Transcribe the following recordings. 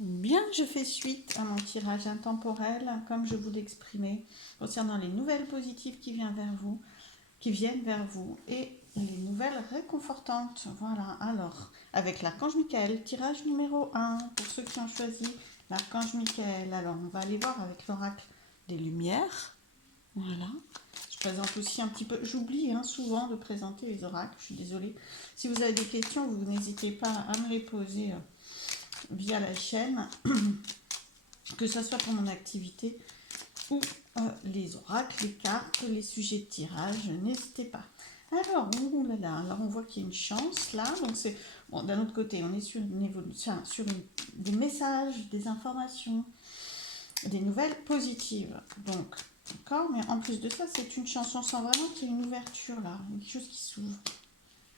Bien, je fais suite à mon tirage intemporel, comme je vous l'exprimais, concernant les nouvelles positives qui viennent vers vous, et les nouvelles réconfortantes. Voilà, alors, avec l'archange Michael, tirage numéro 1, pour ceux qui ont choisi l'archange Michael. Alors, on va aller voir avec l'oracle des Lumières. Voilà. Je présente aussi un petit peu, j'oublie souvent de présenter les oracles, je suis désolée. Si vous avez des questions, vous n'hésitez pas à me les poser via la chaîne, que ce soit pour mon activité ou les oracles, les cartes, les sujets de tirage, n'hésitez pas. Alors, alors on voit qu'il y a une chance là, donc c'est bon. D'un autre côté, on est sur une évolution, des messages, des informations, des nouvelles positives. Donc, d'accord, mais en plus de ça, c'est une chance. On sent vraiment qu'il y a une ouverture là, quelque chose qui s'ouvre.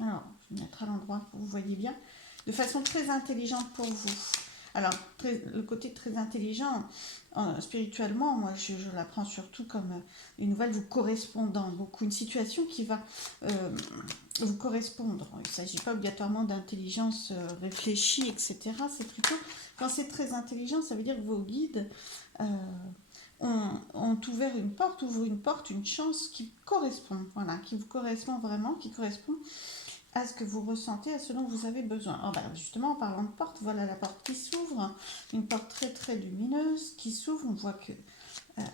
Alors, je vais mettre à l'endroit pour que vous voyez bien, de façon très intelligente pour vous. Alors, le côté très intelligent, spirituellement, moi, je l'apprends surtout comme une nouvelle vous correspondant beaucoup, une situation qui va vous correspondre. Il ne s'agit pas obligatoirement d'intelligence réfléchie, etc. C'est plutôt, quand c'est très intelligent, ça veut dire que vos guides ont ouvert une porte, ouvrent une porte, une chance qui correspond, voilà, qui vous correspond vraiment, qui correspond à ce que vous ressentez, à ce dont vous avez besoin. Alors, justement, en parlant de porte, voilà la porte qui s'ouvre, une porte très très lumineuse qui s'ouvre. On voit que,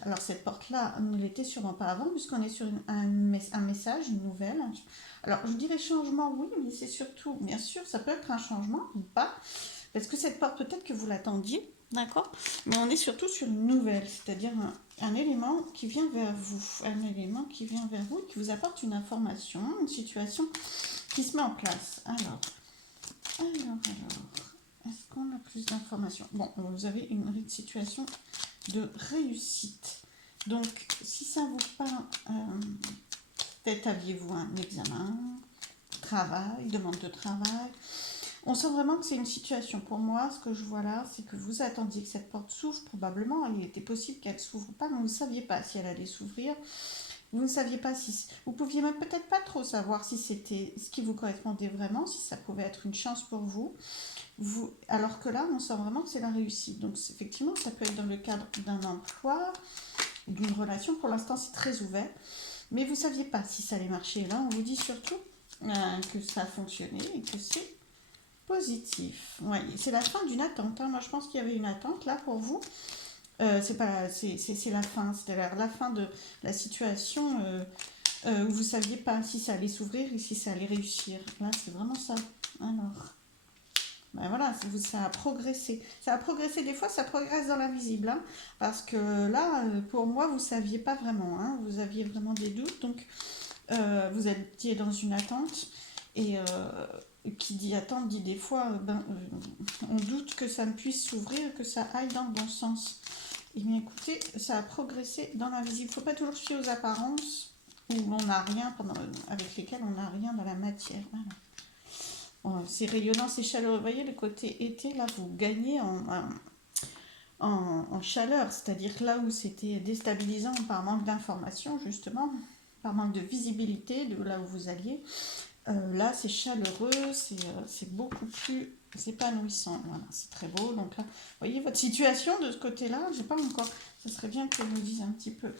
alors cette porte-là ne l'était sûrement pas avant, puisqu'on est sur un message, une nouvelle. Alors, je dirais changement, oui, mais c'est surtout, bien sûr, ça peut être un changement ou pas, parce que cette porte, peut-être que vous l'attendiez, d'accord, mais on est surtout sur une nouvelle, c'est-à-dire un élément qui vient vers vous, un élément qui vient vers vous, qui vous apporte une information, une situation qui se met en place. Alors, est-ce qu'on a plus d'informations? Bon, vous avez une situation de réussite. Donc, si ça vous parle, peut-être aviez-vous un examen, travail, demande de travail. On sent vraiment que c'est une situation. Pour moi, ce que je vois là, c'est que vous attendiez que cette porte s'ouvre, probablement. Il était possible qu'elle ne s'ouvre pas, mais vous ne saviez pas si elle allait s'ouvrir. Vous ne saviez pas si... Vous pouviez même peut-être pas trop savoir si c'était ce qui vous correspondait vraiment, si ça pouvait être une chance pour vous. Alors que là, on sent vraiment que c'est la réussite. Donc effectivement, ça peut être dans le cadre d'un emploi, d'une relation. Pour l'instant, c'est très ouvert. Mais vous ne saviez pas si ça allait marcher. Là, on vous dit surtout que ça a fonctionné et que c'est positif. Ouais, c'est la fin d'une attente. Moi, je pense qu'il y avait une attente là pour vous. C'est la fin, c'est la fin de la situation où vous saviez pas si ça allait s'ouvrir et si ça allait réussir. Là, c'est vraiment ça. Alors, voilà, ça a progressé. Ça a progressé, des fois, ça progresse dans l'invisible. Parce que là, pour moi, vous saviez pas vraiment. Vous aviez vraiment des doutes. Donc, vous étiez dans une attente. Et qui dit attente dit des fois, on doute que ça ne puisse s'ouvrir, que ça aille dans le bon sens. Eh bien écoutez, ça a progressé dans l'invisible. Il ne faut pas toujours se fier aux apparences où on n'a rien, avec lesquelles on n'a rien dans la matière. Voilà. C'est rayonnant, c'est chaleureux. Vous voyez le côté été, là, vous gagnez en chaleur. C'est-à-dire que là où c'était déstabilisant par manque d'information, justement, par manque de visibilité de là où vous alliez, là c'est chaleureux, c'est beaucoup plus épanouissant. Voilà, c'est très beau. Donc là, vous voyez votre situation de ce côté-là, j'ai pas encore. Ça serait bien que vous nous disiez un petit peu.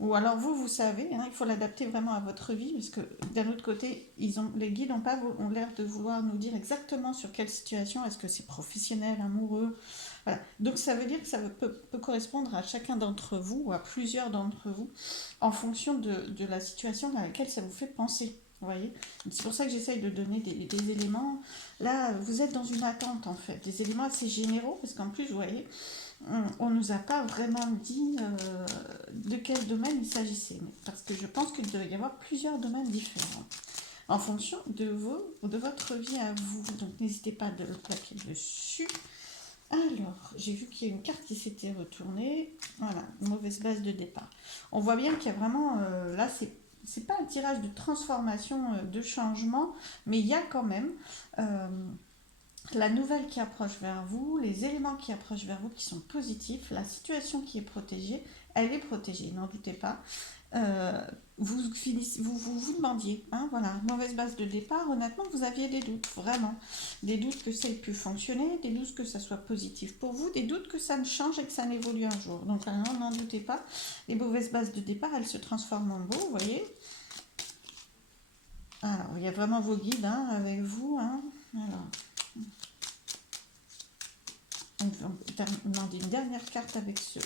Ou alors vous savez, il faut l'adapter vraiment à votre vie, parce que d'un autre côté, les guides ont l'air de vouloir nous dire exactement sur quelle situation, est-ce que c'est professionnel, amoureux, voilà. Donc ça veut dire que ça peut correspondre à chacun d'entre vous, ou à plusieurs d'entre vous, en fonction de la situation à laquelle ça vous fait penser. Vous voyez, c'est pour ça que j'essaye de donner des éléments. Là, vous êtes dans une attente en fait, des éléments assez généraux, parce qu'en plus, vous voyez, on ne nous a pas vraiment dit de quel domaine il s'agissait, parce que je pense qu'il devait y avoir plusieurs domaines différents en fonction de votre vie à vous. Donc n'hésitez pas de le plaquer dessus. Alors, j'ai vu qu'il y a une carte qui s'était retournée. Voilà, mauvaise base de départ. On voit bien qu'il y a vraiment... là, c'est pas un tirage de transformation, de changement, mais il y a quand même la nouvelle qui approche vers vous, les éléments qui approchent vers vous qui sont positifs, la situation qui est protégée, elle est protégée, n'en doutez pas. vous demandiez, hein, voilà, mauvaise base de départ, honnêtement, vous aviez des doutes, vraiment. Des doutes que ça ait pu fonctionner, des doutes que ça soit positif pour vous, des doutes que ça ne change et que ça n'évolue un jour. Donc, n'en doutez pas, les mauvaises bases de départ, elles se transforment en beau, vous voyez. Alors, il y a vraiment vos guides hein, avec vous. Hein. Alors, on va demander une dernière carte avec ce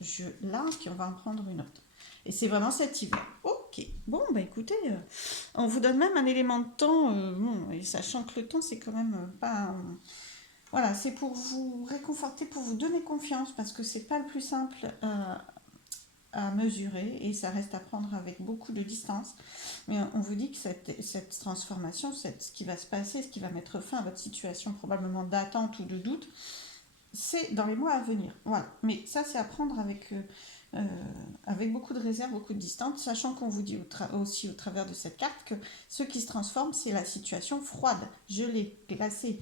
jeu-là, puis on va en prendre une autre. Et c'est vraiment cet hiver. Ok. Bon, bah écoutez, on vous donne même un élément de temps. Bon, et sachant que le temps, c'est quand même pas... voilà, c'est pour vous réconforter, pour vous donner confiance, parce que c'est pas le plus simple à mesurer et ça reste à prendre avec beaucoup de distance. Mais on vous dit que cette transformation, ce qui va se passer, ce qui va mettre fin à votre situation probablement d'attente ou de doute, c'est dans les mois à venir. Voilà. Mais ça, c'est à prendre avec beaucoup de réserve, beaucoup de distance, sachant qu'on vous dit aussi au travers de cette carte que ce qui se transforme, c'est la situation froide, gelée, glacée,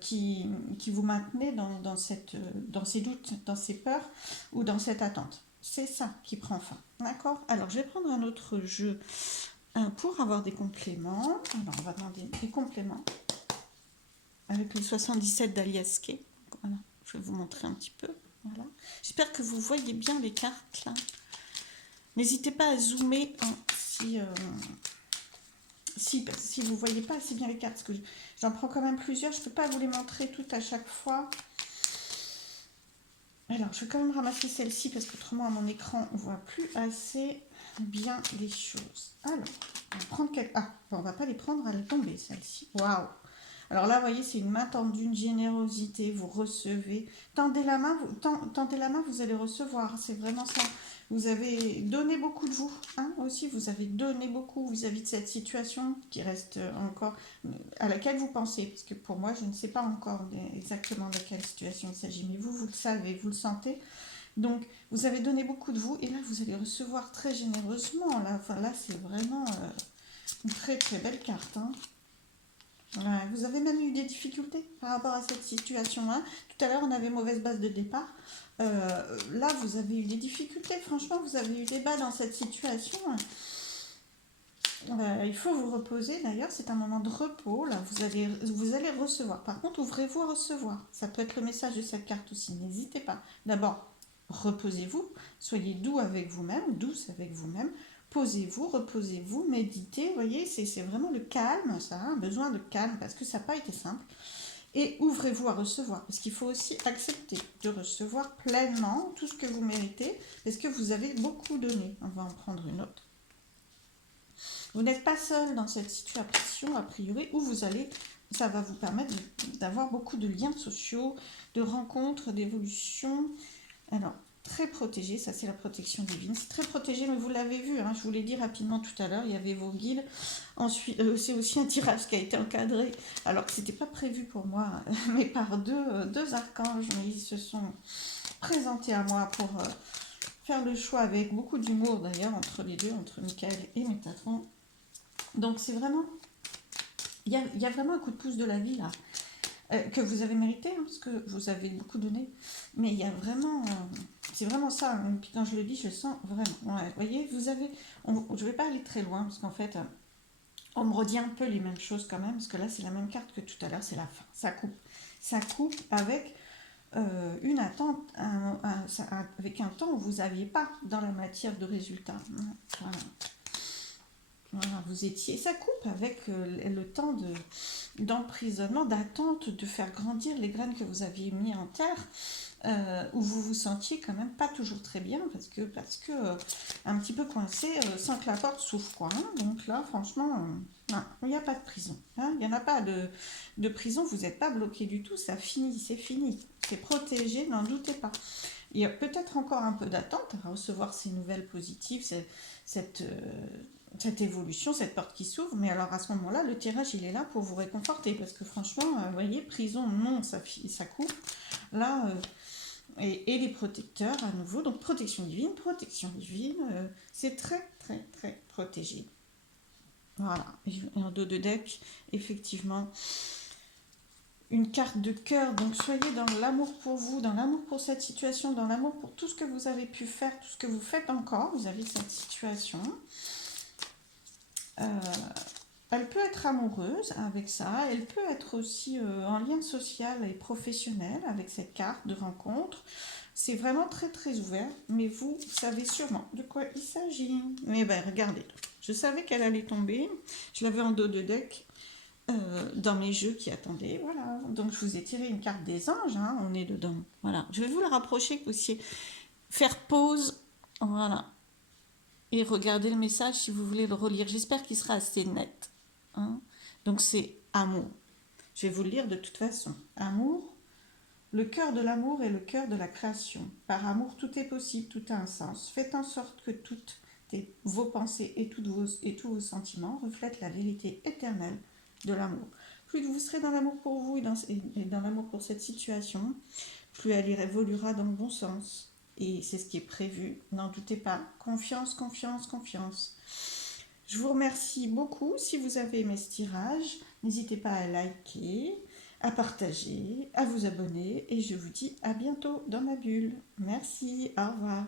qui vous maintenait dans ces doutes, dans ces peurs ou dans cette attente. C'est ça qui prend fin. D'accord? Alors, je vais prendre un autre jeu pour avoir des compléments. Alors, on va demander des compléments avec les 77 d'Aliaske. Voilà, je vais vous montrer un petit peu. Voilà. J'espère que vous voyez bien les cartes là. N'hésitez pas à zoomer hein, si vous ne voyez pas assez bien les cartes, parce que j'en prends quand même plusieurs. Je ne peux pas vous les montrer toutes à chaque fois. Alors, je vais quand même ramasser celle-ci parce qu'autrement, à mon écran, on ne voit plus assez bien les choses. Alors, on va prendre quelques... Ah, bon, on ne va pas les prendre, elle est tombée, celle-ci. Waouh! Alors là, vous voyez, c'est une main tendue, une générosité, vous recevez. Tendez la main, vous allez recevoir. C'est vraiment ça. Vous avez donné beaucoup de vous, hein, aussi. Vous avez donné beaucoup vis-à-vis de cette situation qui reste encore à laquelle vous pensez. Parce que pour moi, je ne sais pas encore exactement de quelle situation il s'agit. Mais vous le savez, vous le sentez. Donc, vous avez donné beaucoup de vous et là, vous allez recevoir très généreusement. Là, enfin, là c'est vraiment une très très belle carte. Hein. Ouais, vous avez même eu des difficultés par rapport à cette situation-là. Tout à l'heure, on avait mauvaise base de départ. Là, vous avez eu des difficultés. Franchement, vous avez eu des bas dans cette situation. Il faut vous reposer. D'ailleurs, c'est un moment de repos. Là, vous allez recevoir. Par contre, ouvrez-vous à recevoir. Ça peut être le message de cette carte aussi. N'hésitez pas. D'abord, reposez-vous. Soyez doux avec vous-même, douce avec vous-même. Posez-vous, reposez-vous, méditez, vous voyez, c'est vraiment le calme, ça, un besoin de calme, parce que ça n'a pas été simple. Et ouvrez-vous à recevoir, parce qu'il faut aussi accepter de recevoir pleinement tout ce que vous méritez, parce que vous avez beaucoup donné. On va en prendre une autre. Vous n'êtes pas seul dans cette situation, a priori, où ça va vous permettre d'avoir beaucoup de liens sociaux, de rencontres, d'évolutions. Alors, très protégé, ça c'est la protection divine, c'est très protégé, mais vous l'avez vu, hein, je vous l'ai dit rapidement tout à l'heure, il y avait vos guides, ensuite c'est aussi un tirage qui a été encadré, alors que c'était pas prévu pour moi, mais par deux archanges, mais ils se sont présentés à moi pour faire le choix avec beaucoup d'humour d'ailleurs, entre les deux, entre Michael et Métatron. Donc c'est vraiment, il y a vraiment un coup de pouce de la vie là, que vous avez mérité, hein, parce que vous avez beaucoup donné, mais il y a vraiment, c'est vraiment ça, hein, puis quand je le dis, je le sens vraiment. Ouais, vous voyez, je ne vais pas aller très loin, parce qu'en fait, on me redit un peu les mêmes choses quand même, parce que là, c'est la même carte que tout à l'heure, c'est la fin, ça coupe avec une attente, avec un temps où vous n'aviez pas dans la matière de résultats. Voilà. Voilà, vous étiez, ça coupe avec le temps d'emprisonnement, d'attente, de faire grandir les graines que vous aviez mis en terre, où vous vous sentiez quand même pas toujours très bien, parce que un petit peu coincé, sans que la porte s'ouvre, quoi. Hein. Donc là, franchement, il n'y a pas de prison. Hein. Il n'y en a pas de prison, vous n'êtes pas bloqué du tout, ça finit, c'est protégé, n'en doutez pas. Il y a peut-être encore un peu d'attente à recevoir ces nouvelles positives, cette évolution, cette porte qui s'ouvre, mais alors à ce moment-là, le tirage, il est là pour vous réconforter, parce que franchement, vous voyez, prison, non, ça coupe. Là, et les protecteurs, à nouveau, donc protection divine, c'est très, très, très protégé. Voilà, et en dos de deck, effectivement, une carte de cœur. Donc soyez dans l'amour pour vous, dans l'amour pour cette situation, dans l'amour pour tout ce que vous avez pu faire, tout ce que vous faites encore. Vous avez cette situation. Elle peut être amoureuse avec ça, elle peut être aussi en lien social et professionnel avec cette carte de rencontre. C'est vraiment très très ouvert, mais vous savez sûrement de quoi il s'agit. Mais ben regardez, je savais qu'elle allait tomber, je l'avais en dos de deck dans mes jeux qui attendaient, voilà. Donc je vous ai tiré une carte des anges, hein, on est dedans. Voilà, je vais vous le rapprocher, que vous puissiez faire pause, voilà, et regarder le message si vous voulez le relire. J'espère qu'il sera assez net. Hein. Donc c'est amour. Je vais vous le lire de toute façon. Amour, le cœur de l'amour est le cœur de la création. Par amour, tout est possible, tout a un sens. Faites en sorte que toutes vos pensées et tous vos sentiments reflètent la vérité éternelle de l'amour. Plus vous serez dans l'amour pour vous et dans l'amour pour cette situation, plus elle évoluera dans le bon sens. Et c'est ce qui est prévu, n'en doutez pas. Confiance, confiance, confiance. Je vous remercie beaucoup. Si vous avez aimé ce tirage, n'hésitez pas à liker, à partager, à vous abonner et je vous dis à bientôt dans ma bulle. Merci, au revoir.